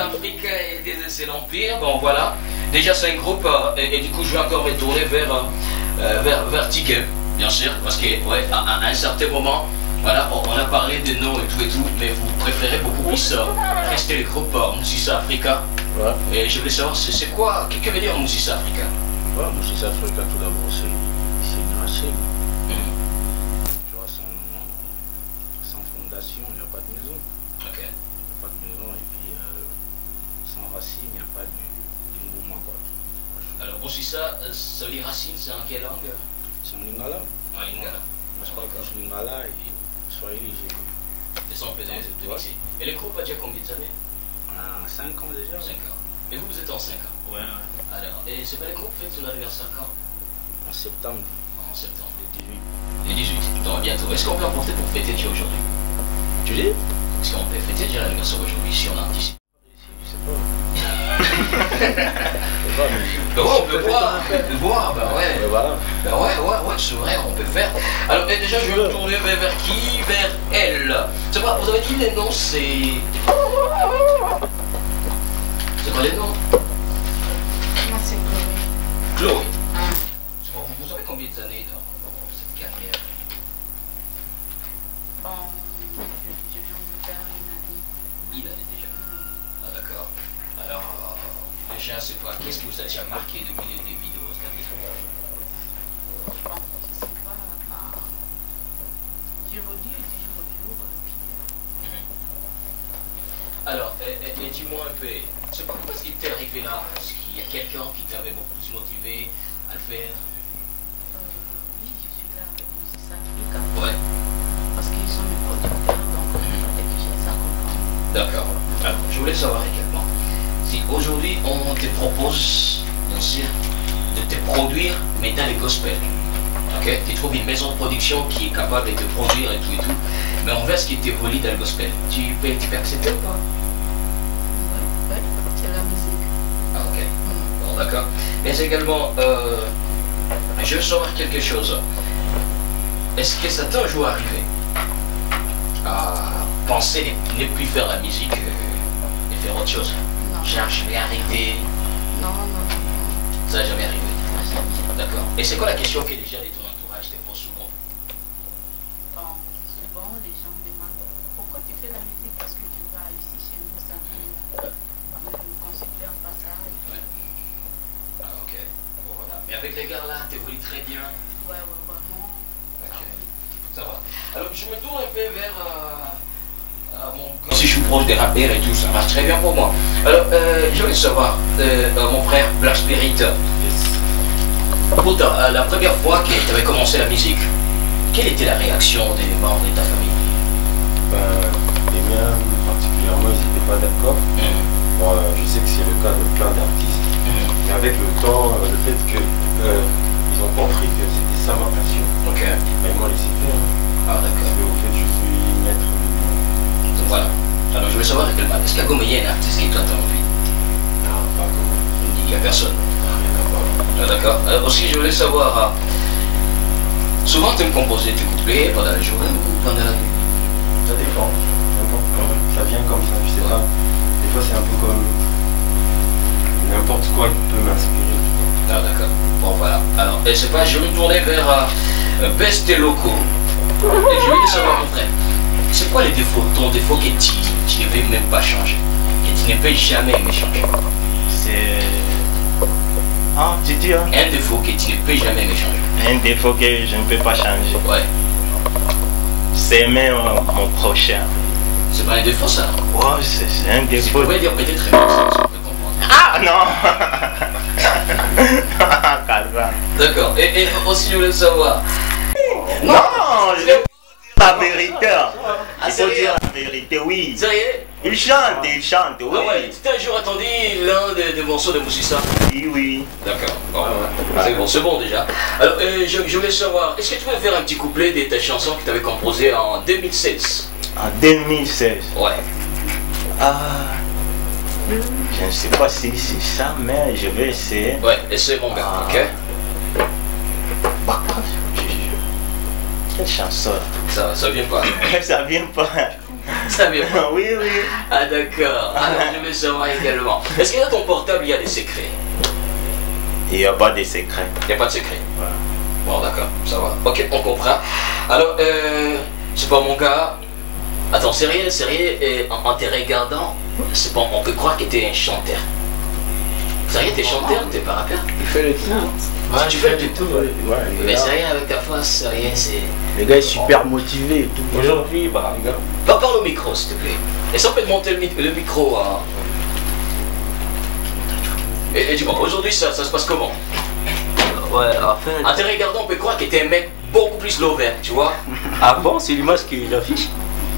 Africa c'est l'Empire. Bon, voilà. Déjà, c'est un groupe, et du coup, je vais encore me tourner vers Ticket, bien sûr, parce que, ouais, à un certain moment, voilà, on a parlé de noms et tout, mais vous préférez beaucoup plus rester le groupe Moussissa Africa. Ouais. Et je voulais savoir, c'est quoi, qu'est-ce que veut dire Moussissa Africa? Ouais, Moussissa Africa, tout d'abord, c'est une racine. Tu vois, sans fondation, il n'y a pas de maison. Ok. Il n'y a pas de maison, et puis sans racine, il n'y a pas d'engouement, quoi. Alors, Moussissa, ça veut dire racine, c'est en quelle langue? C'est en lingala. En lingala. Moi, je parle plus lingala et swahili, j'ai... C'est ça, on peut mixer. Et le groupe a déjà combien d'années? On a 5 ans déjà. 5 ans. Et vous êtes en 5 ans? Ouais. Alors, et c'est pas le groupe fête son anniversaire quand? En septembre. En septembre. Le 18. Les 18. Donc bientôt. Est-ce qu'on peut en profiter pour fêter déjà aujourd'hui? Tu dis? Est-ce qu'on peut fêter déjà l'anniversaire aujourd'hui si on anticipe? Je sais pas. Ben ouais, on peut boire, ben ouais. Et voilà. Ben ouais, c'est vrai, on peut faire. Alors, et déjà, je vais me tourner vers qui? Vers elle. C'est pas, vous avez dit les noms, c'est quoi les noms? Moi, c'est Chloé. Chloé. Hein? Vous avez combien d'années dans cette carrière? Bon, je viens de faire une année. Une année déjà. Ah d'accord. Alors, déjà, c'est quoi? Qu'est-ce que vous avez déjà marqué depuis le début de votre carrière? Bon, je sais pas, j'évolue du jour au jour. Alors, et dis-moi un peu, c'est pas pourquoi est-ce qu'il t'est arrivé là? Est-ce qu'il y a quelqu'un qui t'avait beaucoup plus motivé à le faire? Oui, je suis là avec Moussissa Africa. Ouais. Parce qu'ils sont mes producteurs, donc il fallait que j'ai ça comprendre. D'accord. Alors, je voulais savoir également, si aujourd'hui on te propose, bien sûr, de te produire, mais dans les gospel. Ok? Tu trouves une maison de production qui est capable de te produire et tout, mais on veut ce qui t'évolue dans le gospel. Tu peux accepter ou pas? Ouais, c'est la musique. Ah, ok. Bon, d'accord. Mais également, je veux savoir quelque chose. Est-ce que ça t'est un jour arrivé à penser ne plus faire la musique et faire autre chose? Non. Genre, je vais arrêter. Non. Ça n'a jamais arrivé. Moi, j'aime bien. D'accord. Et c'est quoi la question que les gens de ton entourage te posent souvent? Bon, souvent, les gens demandent pourquoi tu fais la musique parce que tu vas ici chez nous, ça ne considère pas ça. Ouais. Ah, ok. Bon, voilà. Mais avec les gars là, t'évolues très bien. Ouais, vraiment. Ok. Ça va. Alors, je me tourne un peu vers mon gars. Si je suis proche des rappeurs et tout, ça marche très bien pour moi. Alors, je voulais savoir, mon frère Black Spirit, pourtant, la première fois que tu avais commencé la musique, quelle était la réaction des membres de ta famille? Les miens, particulièrement, ils n'étaient pas d'accord. Bon, je sais que c'est le cas de plein d'artistes. Mais avec le temps, le fait qu'ils ont compris que c'était ça ma passion, Ok. ils m'ont laissé faire. Ah, Parce d'accord. qu'au fait, je suis maître. Voilà. Alors, je voulais savoir, est-ce qu'à Goma, il y a un artiste qui toi t'as envie? Non, pas comment. Il n'y a personne. Rien à voir. Ah, d'accord. Aussi, je voulais savoir, souvent tu aimes composer tes couplets pendant la journée ou pendant la nuit? Ça dépend. N'importe quand. Ça vient comme ça, je sais pas. Des fois, c'est un peu comme n'importe quoi qui peut m'inspirer. Ah, d'accord. Bon, voilà. Alors, et c'est pas, je vais me tourner vers Best et Loco. Et je voulais savoir, mon frère, c'est quoi les défauts, ton défaut que tu ne veux même pas changer, que tu ne peux jamais aimer changer? C'est... Ah, tu dis, hein? Un défaut que tu ne peux jamais aimer changer. Un défaut que je ne peux pas changer. Ouais. C'est aimer mon prochain. C'est pas un défaut, ça? Ouais, c'est un Tu défaut. pourrais dire peut-être très bien, ça, on peut comprendre. Ah, non. Calva. D'accord. Et aussi, je voulais savoir. Non, je vais dire la vérité. Ah, Il faut sérieux? dire la vérité, oui. Sérieux? Il chante, oui. Ah ouais, tu t'as un jour entendu l'un des morceaux de Moussissa? Oui, oui. D'accord. Bon, c'est bon déjà. Alors, je voulais savoir, est-ce que tu peux faire un petit couplet de ta chanson que tu avais composée en 2016? En 2016. Ouais. Ah, je ne sais pas si c'est ça, mais je vais essayer. Ouais, et c'est mon gars, Ah. ok? Quelle chanson? Ça vient pas. Ça vient pas. Ça vient pas. Oui, oui. Ah d'accord. Alors je veux savoir également. Est-ce que dans ton portable il y a des secrets? Il n'y a pas de secret. Il n'y a pas de secret. Voilà. Bon d'accord, ça va. Ok, on comprend. Alors, c'est pas mon gars. Attends, sérieux, et en te regardant, c'est pas, on peut croire que t'es un chanteur. Sérieux, t'es chanteur, t'es pas rappeur? Il fait le tout. Ouais, Tu fais du tout. Ouais, Mais sérieux, avec ta voix, sérieux, c'est... le gars est super motivé et tout. Aujourd'hui, bah, regarde. Parle au micro, s'il te plaît. Est-ce qu'on peut te monter le micro hein? Et dis-moi, aujourd'hui, ça se passe comment? Ouais, en fait. En te regardant, on peut croire que t'es un mec beaucoup plus lover, tu vois? Ah bon, c'est l'image qu'il affiche.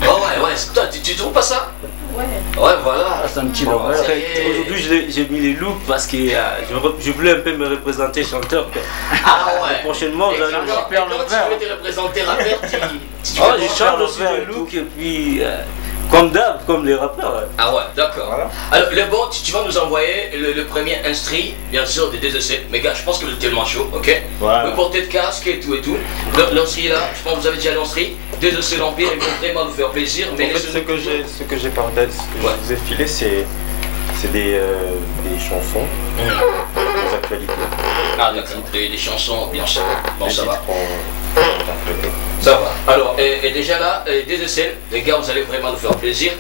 Oh ouais, toi, tu trouves pas ça? Ouais. Ouais, voilà. C'est un petit Bon, en lover. fait, aujourd'hui, j'ai mis les looks parce que je voulais un peu me représenter chanteur. Quoi. Ah ouais. Prochainement, Et j'allais. quand tu veux te représenter rappeur, tu Oh, fais je quoi? change aussi de look et puis, comme d'hab, comme les rappeurs. Ouais. Ah ouais, d'accord. Voilà. Alors, le bon, tu vas nous envoyer le premier instrit, bien sûr, des DSC. Mais gars, je pense que vous êtes tellement chaud, ok? Voilà. Vous portez de casque et tout et tout. L'instrit là, je pense que vous avez déjà l'instrit. DSC l'Empire, ils vont vraiment nous faire plaisir. Mais En fait, ce que j'ai partagé, ce que Ouais. je vous ai filé, c'est des chansons, des actualités. Ah d'accord, des chansons, bien sûr. Bon, Des ça va. titres qu'on interpréter. Ça va. Alors, et déjà là, DSC, les gars, vous allez vraiment nous faire plaisir.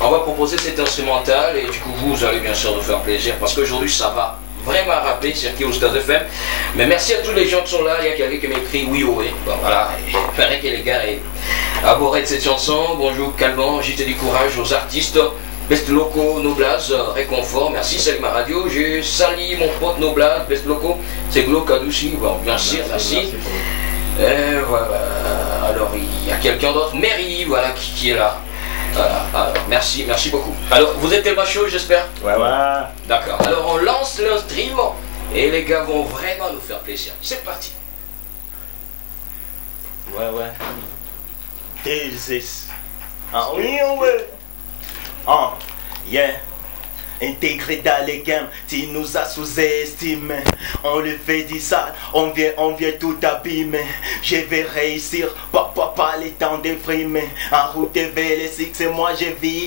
On va proposer cet instrumental et du coup, vous allez bien sûr nous faire plaisir parce qu'aujourd'hui, ça va vraiment rapper sur qui au Stade FM. Mais merci à tous les gens qui sont là. Il y a quelqu'un qui m'écrit oui, oui. Bon, voilà. Il paraît que les gars abordaient cette chanson. Bonjour, Calvin. J'étais du courage aux artistes. Best Loco, Noblaz, réconfort. Merci, salut ma radio. Je salue mon pote Noblaz, Best Loco. C'est Glo Kadouchi. Bon, bien sûr, merci. Voilà. Alors, il y a quelqu'un d'autre. Mary, voilà, qui est là. Voilà. Alors, merci beaucoup. Alors, vous êtes tellement chaud, j'espère? Ouais, ouais. D'accord. Alors, on lance le stream et les gars vont vraiment nous faire plaisir. C'est parti. Ouais, ouais. This. Ah oui, ouais. Ah, yeah. Intégré dans les games, tu nous as sous-estimé. On le fait du sale, on vient tout abîmer. Je vais réussir, pas les temps de frimer. En route vers les six, c'est moi j'ai visé.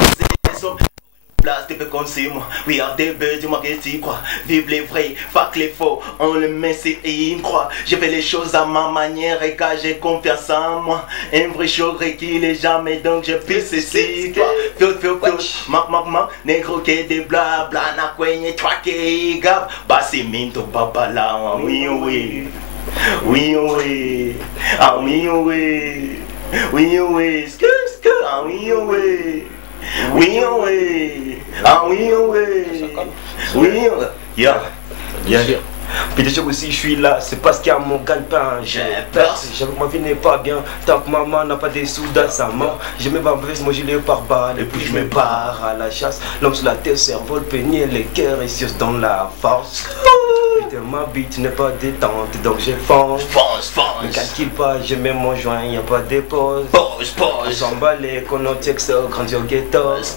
Place, tu peux consommer. We are the birds, dis-moi que tu crois. Vive les vrais, fuck les faux. On le met, c'est il me croit. Je fais les choses à ma manière et quand j'ai confiance en moi. Un vrai show requis est jamais, donc je pisse ici. Fiu, ma, négro que des blabla. Na kwenye twake gab. Basi minto babala. Oui, oui. Oui, oui. Ah, oui, oui. Oui, oui. Skur. Ah, oui, oui. Oui, oui. Ah, oui, oui. Oui, yeah. Puis déjà aussi je suis là, c'est parce qu'il y a mon gagne-pain. J'ai peur, ma vie n'est pas bien. Tant que maman n'a pas des sous dans sa main. Je me bats moi je l'ai par balle. Et puis je me barre à la chasse. L'homme sur la terre, cerveau, le pénier, les cœurs et cieux dans la force. Putain, ma bite n'est pas détente, donc je fonce. Ne calcule pas, je mets mon joint, y a pas de pause. On s'emballe, qu'on a texte, grandi au ghetto. Je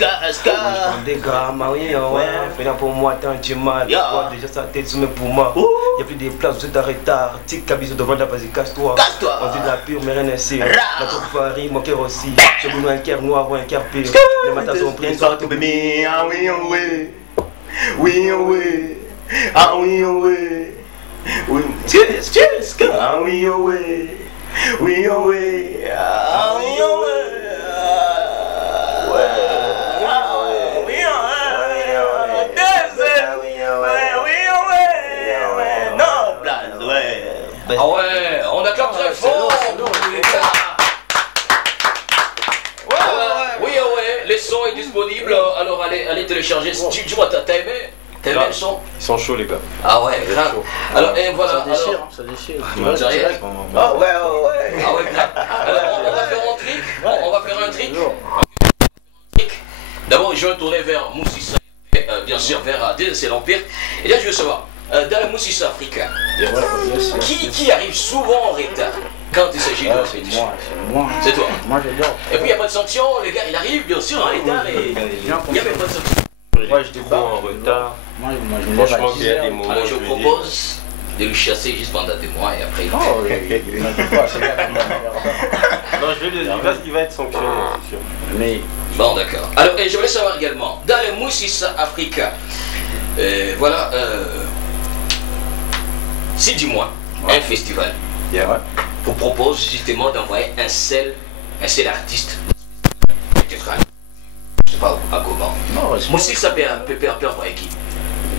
prends des gars, mariés, ouais. Fais pour moi, tant tu mal. Déjà sa tête sous mes poumons. Y'a plus de place, vous êtes arrêté. Tic, cabise devant la base, casse-toi. On dit de la pure, mais rien n'est la troupe farine, mon cœur aussi. J'ai besoin d'un cœur noir ou un cœur pire. Les matins sont pris, sont tout bébé. Ah oui, oui. Oui, oui. Ah oui, oui. Oui, ah oui, oui. Oui, oui. Ah oui, oui. Ah ouais, on acclame très fort pour les gars. Oui, ouais, le son est disponible, alors allez télécharger. Dis-moi, t'as aimé? T'as aimé le son? Ils sont chauds, les gars. Ah ouais, grave. Alors, et voilà. Ça déchire. Ah ouais, grave. Alors, on va faire un trick. On va faire un trick. D'abord, je vais tourner vers Moussissa, bien sûr, vers DSC l'Empire. Et là, je veux savoir, dans le Moussissa africain, qui arrive souvent en retard quand il s'agit de la répétition? C'est moi. C'est toi. Moi j'adore. Et puis, il n'y a pas de sanction, le gars, il arrive, bien sûr, en retard, et il n'y a même pas de sanction. Moi, je trop en retard. Moi je me lève Franchement, à il y a 10 des heures. moments Alors, où je je vous vais dire. propose de lui chasser juste pendant des mois, et après, il Non, il n'a pas, c'est bien. Non, il va être sanctionné, c'est sûr. Mais Bon, d'accord. Alors, et je voulais savoir également, dans le Moussissa Africa, voilà, si du moins, un festival vous propose justement d'envoyer un seul artiste, peut-être je sais pas, à Goma. Moussissa peut envoyer qui?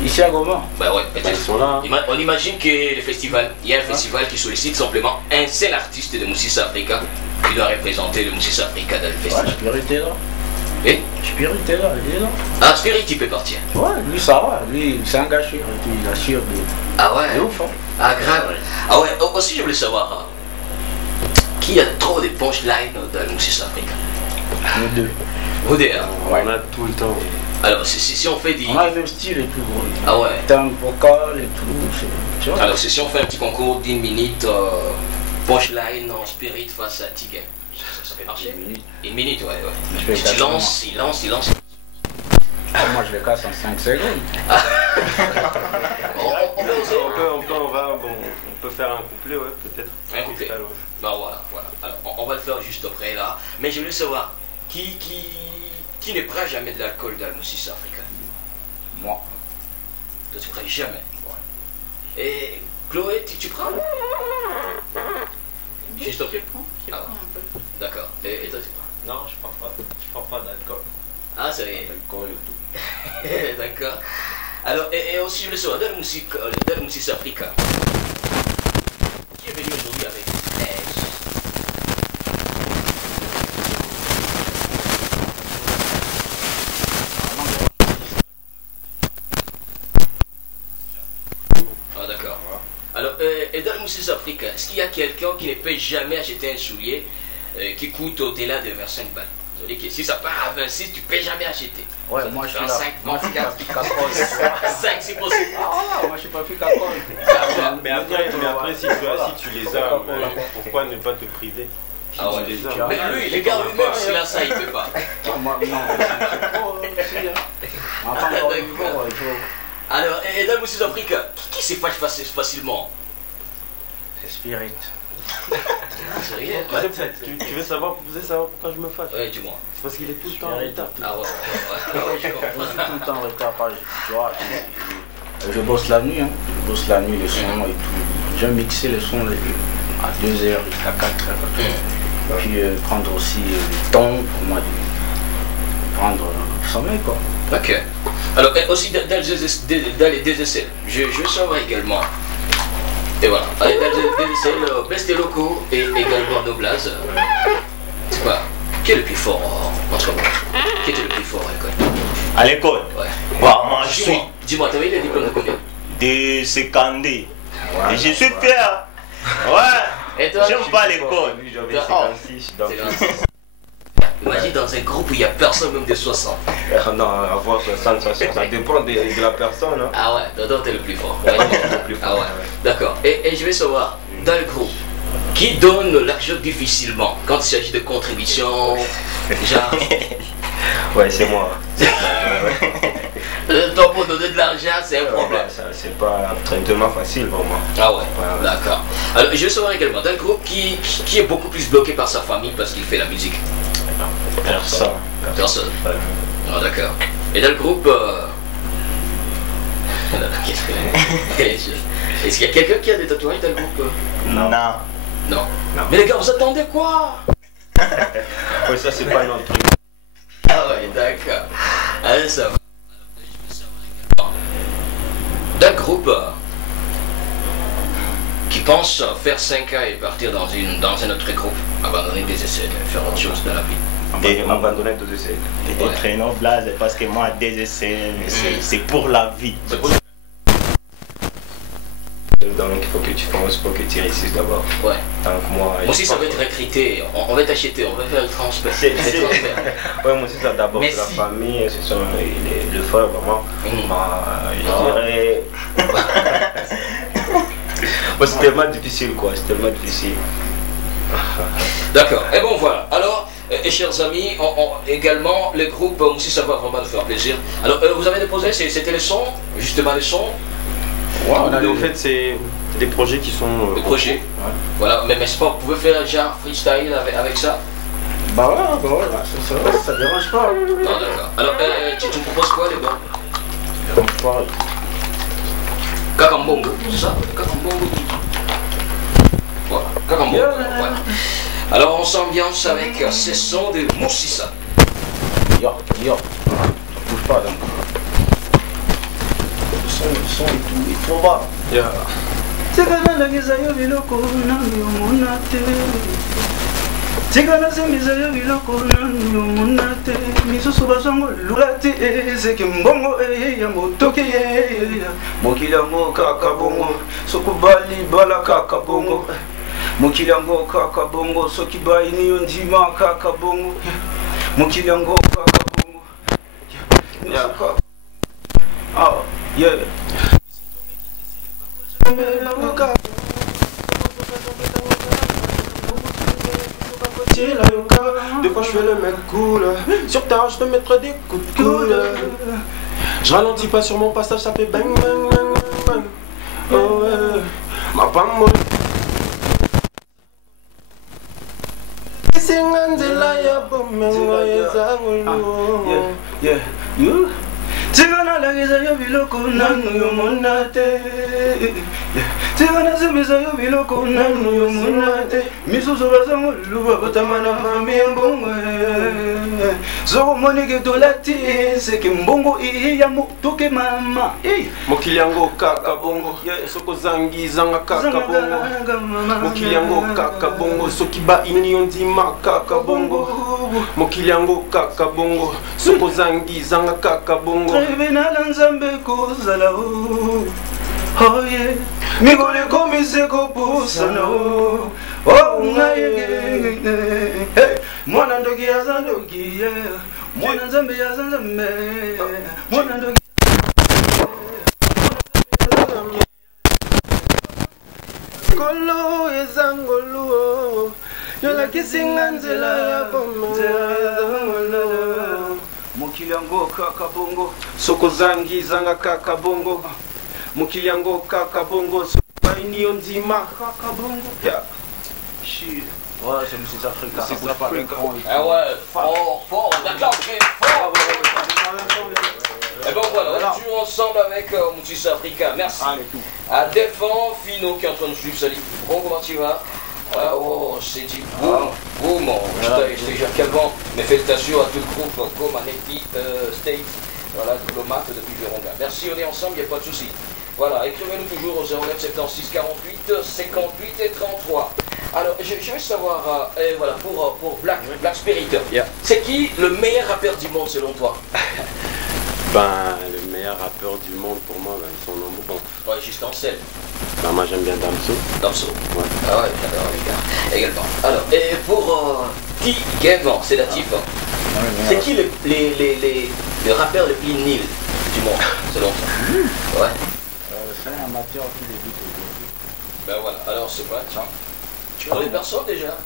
Ici à Goma. Bah ouais, peut-être. Ils sont là. On imagine que le festival, il y a un festival qui sollicite simplement un seul artiste de Moussissa Africa qui doit représenter le Moussissa Africa dans le festival. Spirit est là. Et Spirit est là, il est là. Ah, Spirit, il peut partir. Ouais, lui ça va, lui il s'est engagé, il assure de... Ah ouais. C'est ouf, hein. Ah, grave. Ah ouais, aussi je voulais savoir, qui a trop de punchlines dans le Moussissa Africa? Nous deux. Vous deux, hein? On a tout le temps. Alors, si on fait des... On a le même style et tout, gros. Ah ouais. Thème vocal et tout, tu vois. Alors, si on fait un petit concours d'1 minute, punchline en Spirit face à Tigger, ça peut marcher? 1 minute, ouais. Tu lances, il lance. Ah, moi je le casse en 5 secondes. On peut oser. On peut faire un couplet, ouais, peut-être. Un couplet. Ben voilà. Alors, on va le faire juste après là. Mais je voulais savoir, qui ne prend jamais de l'alcool dans le Moussissa Africa? Moi. Toi, tu prends jamais. Ouais. Et Chloé, tu prends? Juste après. Je prends un peu. D'accord. Et toi, tu prends? Non, je prends pas d'alcool. Ah, c'est vrai. D'alcool et tout. D'accord. Alors, et aussi, je voulais savoir, dans le Moussissa Africa, qui est venu aujourd'hui avec neige? Ah, d'accord. Alors, et dans le Moussissa Africa, est-ce qu'il y a quelqu'un qui ne peut jamais acheter un soulier qui coûte au-delà de 25 balles? C'est-à-dire que si ça part à 26, tu ne peux jamais acheter. Ouais, moi je suis là. 5, Moi je suis pas pique à cause. 5, c'est possible. Ah, moi je suis pas pique à cause. Mais après, si tu les as, pourquoi ne pas te priver? Si Ah ouais. tu les as. Mais lui, les gars, lui-même, s'il a ça, il ne peut pas. Moi, non, c'est hein. On n'a pas encore le niveau, il faut... Alors, et dans le Moussissa Africa, qui se fâche facilement? C'est Spirit. C'est rien. Tu veux savoir pourquoi je me fâche? Ouais, dis-moi. C'est parce qu'il est tout le temps en retard. Ah ouais, je Je comprends. suis tout le temps en retard, tu vois. Je bosse la nuit, je bosse la nuit, le son et tout. J'aime mixer le son à 2h jusqu'à 4h. Et puis prendre aussi le temps pour moi de prendre le sommeil, quoi. Ok. Alors, et aussi dans les DSL, je veux savoir également. Et voilà. Dans les DSL, Best et Loco et également Noblaz. C'est quoi? Qui est le plus fort entre vous? Qui était le plus fort à l'école? À l'école? Ouais. Bah, moi je suis Dis-moi, t'avais les diplômes de combien? de Secandé. Et je suis fier. Ouais. Et toi? J'aime pas l'école. Lui, j'avais 56. Donc, Imagine dans un groupe où il n'y a personne, même de 60. non, avoir 60, ça dépend de la personne. Hein. Ah ouais, donc t'es le plus fort. Ouais, le plus fort. Ah ouais, d'accord. Et je vais savoir, dans le groupe, qui donne l'argent difficilement quand il s'agit de contribution, genre, Ouais, c'est moi. toi pour donner de l'argent, c'est un problème. C'est pas un traitement facile pour moi. Ah ouais, d'accord. Alors je veux savoir également, dans le groupe, qui est beaucoup plus bloqué par sa famille parce qu'il fait la musique? Personne. Personne. Ah d'accord. Et dans le groupe, est-ce qu'il y a quelqu'un qui a des tatouages dans le groupe? Non. Non. Mais les gars, vous attendez quoi? Ouais, ça, c'est pas notre truc. Ah ouais, d'accord. Allez, ça va. D'un groupe qui pense faire 5 ans et partir dans un autre groupe, abandonner des essais, faire autre chose dans la vie. Abandonner tous essais. Peut-être non, Blaze, parce que moi, des essais, c'est pour la vie. C'est pour Donc, il faut que tu penses, faut que tu réussisses d'abord. Ouais. Tant que moi. Moi aussi, ça va être recruté. On va t'acheter, on va faire le transfert. Ouais, moi aussi, ça d'abord, c'est la famille, ce sont le frère, vraiment. Je dirais. C'est tellement difficile, quoi. C'est tellement difficile. D'accord. Et bon, voilà. Alors, et chers amis, également, le groupe, aussi, ça va vraiment nous faire plaisir. Alors, vous avez déposé, c'était les sons, justement les sons. En fait, c'est des projets qui sont. Des projets. Voilà, mais n'est-ce pas, vous pouvez faire un genre freestyle avec ça? Bah ouais, ça dérange pas. Non, d'accord. Alors, tu te proposes quoi, les gars? Comme quoi, Kakambongo, c'est ça? Kakambongo. Voilà, Kakambongo. Voilà. Alors, on s'ambiance avec ces sons de Moussissa. yo, bouge pas donc. Le son et tout, il faut voir. Yeah. Tikana yo biloko nanu monate. Tikana yo biloko nanu monate. Misusu bazongo lulati ezeki mbongo ya motoki ya. Mokili yango kaka bongo, sokubali bala kaka bongo. Mokili yango kaka bongo, soki bayini yo ndima kaka bongo. Mokili yango kaka bongo. Yeah. Ah, yeah. Des fois je fais le mec cool. Sur terre je peux mettre des coups de coude. Je ralentis pas sur mon passage, ça fait bang bang bang bang. Oh ouais, ma femme moi. Yeah, you. Tigana lagiza yo biloko nanu yo monate. Tigana zimiza yo biloko nanu yo monate. Misusu bazango luba batamana mami mbongo. Zoro monike dolati seki mbongo iya mutuke mama. Mokili yango kaka bongo, soko zangi zanga kaka bongo. Mokili yango kaka bongo, soki ba ini ondima kaka bongo. Mokili yango kaka bongo, soko zangi zanga kaka bongo. Tribunal nzambe kozala o. Oh yeah, migole komise kopusana o. Oh ngaye, hey, mwana ndogi yaza ndogi yeah. Mwana nzambe yaza nzambe, mwana ndogi. Kolo ezangolo, yola kisinga nzela ya bomelo. Mokili yango kaka bongo, Soko zangi zanga kaka bongo. Mokili yango kaka bongo, soki ini ondima kaka bongo. Yeah. shit. Ouais, c'est Mrs. Africa. Mrs. Africa. Ah ouais, fort, d'accord, ok, fort. Et bon voilà, on est toujours ensemble avec Mrs. Africa, merci. À Défend, Fino qui est en train de suivre, salut. Bon, comment tu vas? Oh, c'est dit boum, boum, je te jure qu'avant, mes félicitations à tout le groupe, comme Anetti, State, voilà, diplomate depuis Virunga. Merci, on est ensemble, il n'y a pas de souci. Voilà, écrivez-nous toujours au 09 76 48 58 et 33. Alors, je veux savoir, voilà, pour Black Spirit, c'est qui le meilleur rappeur du monde selon toi? Ben, le meilleur rappeur du monde pour moi, ben, son nom, bon. Ouais, juste en scène. Ben, moi j'aime bien Damso. Damso. Ouais. Ah ouais, j'adore les gars. Également. Alors, et pour T-Game, sédatif, c'est qui le rappeur le plus nul du monde, selon toi? Ouais. C'est un amateur qui débute aujourd'hui. Ben voilà, alors c'est quoi? Tu connais personne déjà?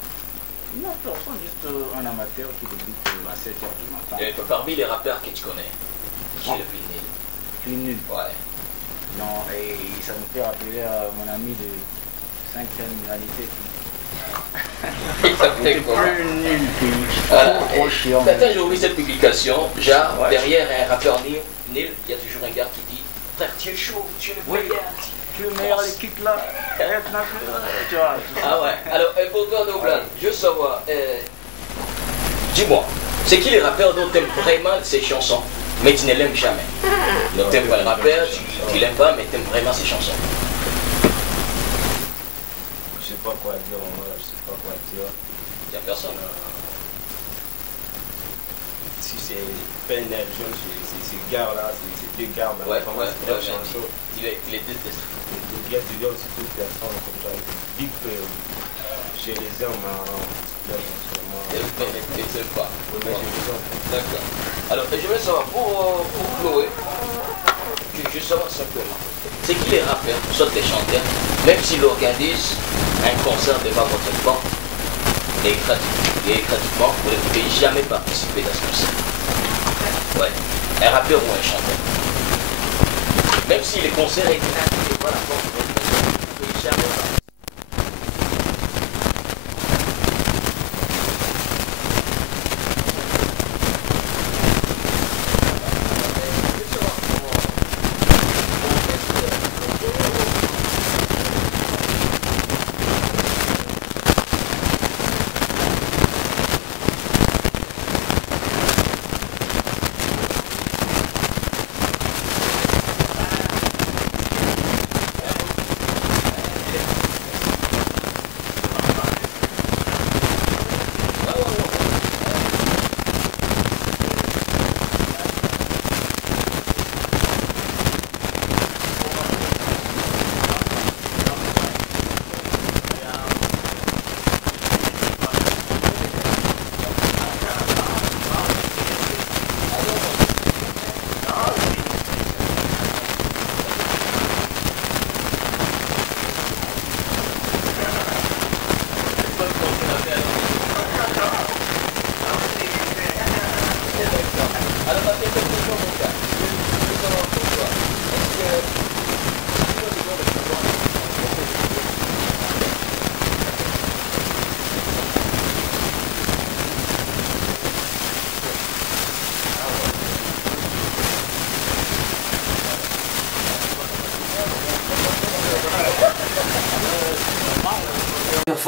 Non, personne, juste un amateur qui débute à 7h du matin. Et parmi les rappeurs que tu connais, qui est le plus nul? Plus nul. Ouais. Non, et ça me fait rappeler mon ami de 5e humanité. Il s'appelait comment? Plus nul que Trop chiant. T'as toujours vu cette publication, genre, ouais. Derrière un rappeur nul, il y a toujours un gars qui dit frère, tu es chaud, tu es le meilleur. Tu es le meilleur l'équipe là. Tu vois. Ah ouais. Alors, pour toi, Noblan, je veux savoir, dis-moi, c'est qui les rappeurs dont tu aimes vraiment ces chansons, mais tu ne l'aimes jamais? Donc, tu n'aimes pas le rappeur, tu l'aimes pas, mais tu aimes vraiment ses chansons. Je sais pas quoi dire, moi, je sais pas quoi dire. Il n'y a personne. Si c'est PNL, c'est gars là, c'est deux gars là. Ouais, chansons. Il est détesté. Il y a aussi d'autres personnes comme ça. Big je les aime, je ne sais pas. D'accord. Alors, je veux savoir, pour Chloé, je veux savoir simplement, c'est qui les rappeurs, soit les chanteurs, même s'ils organisent un concert devant votre banque, et gratuitement, vous ne pouvez jamais participer dans ce concert. Ouais, un rappeur ou un chanteur. Même si les concerts est gratuit, voilà, vous ne pouvez jamais participer.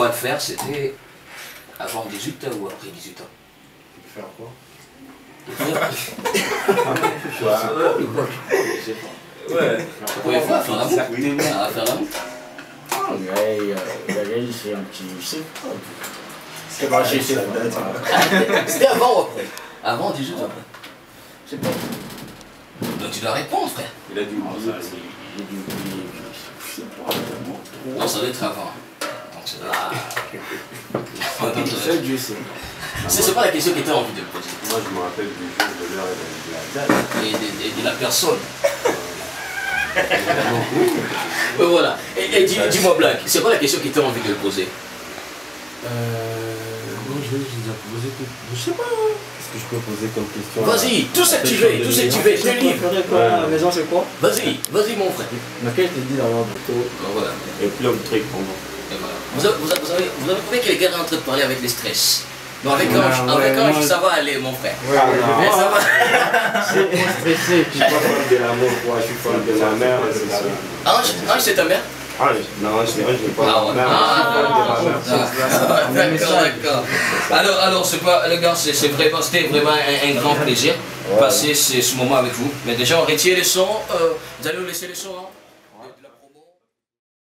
fois de faire, c'était avant 18 ans ou après 18 ans? Faire quoi? Ouais. La première fois à faire l'amour. À faire l'amour. Ah, mais c'est un petit. Je sais pas. C'est pas, je sais pas. C'était avant ou après? Avant 18 ans après. Je sais pas. Donc tu dois répondre, frère. Il a dû oublier. J'ai dû oublier. Je sais pas vraiment. Non, ça doit être avant. Donc c'est là. Seul Dieu sait. C'est pas la question qui était envie de poser. Moi, je me rappelle du jour, de l'heure et de la date. Et de la personne. Voilà. Et dis-moi, Black, c'est quoi la question qui t'a envie de poser? Comment je vais déjà poser tout. Je sais pas. Qu'est-ce que je peux poser comme question? Vas-y, tout ce que tu veux, tout ce que tu veux, je te livre. À la maison, c'est quoi? Vas-y, vas-y, mon frère. Laquelle te dit d'avoir plutôt. Voilà. Et plein de trucs pour moi. Et voilà. Vous avez trouvé que les gars sont en train de parler avec les stress. Non, avec Ange, ça va aller, mon frère. Ouais, Mais ça va. c'est trop stressé. Je suis pas fan de l'amour, moi, je suis fan de la mère. Ange, c'est ta mère? Non, je n'ai pas Ah ouais. la mère. D'accord. Alors c'est pas, les gars, c'était vraiment un grand plaisir de passer ce moment avec vous. Mais déjà, on retire les sons. Vous allez nous laisser les sons, hein?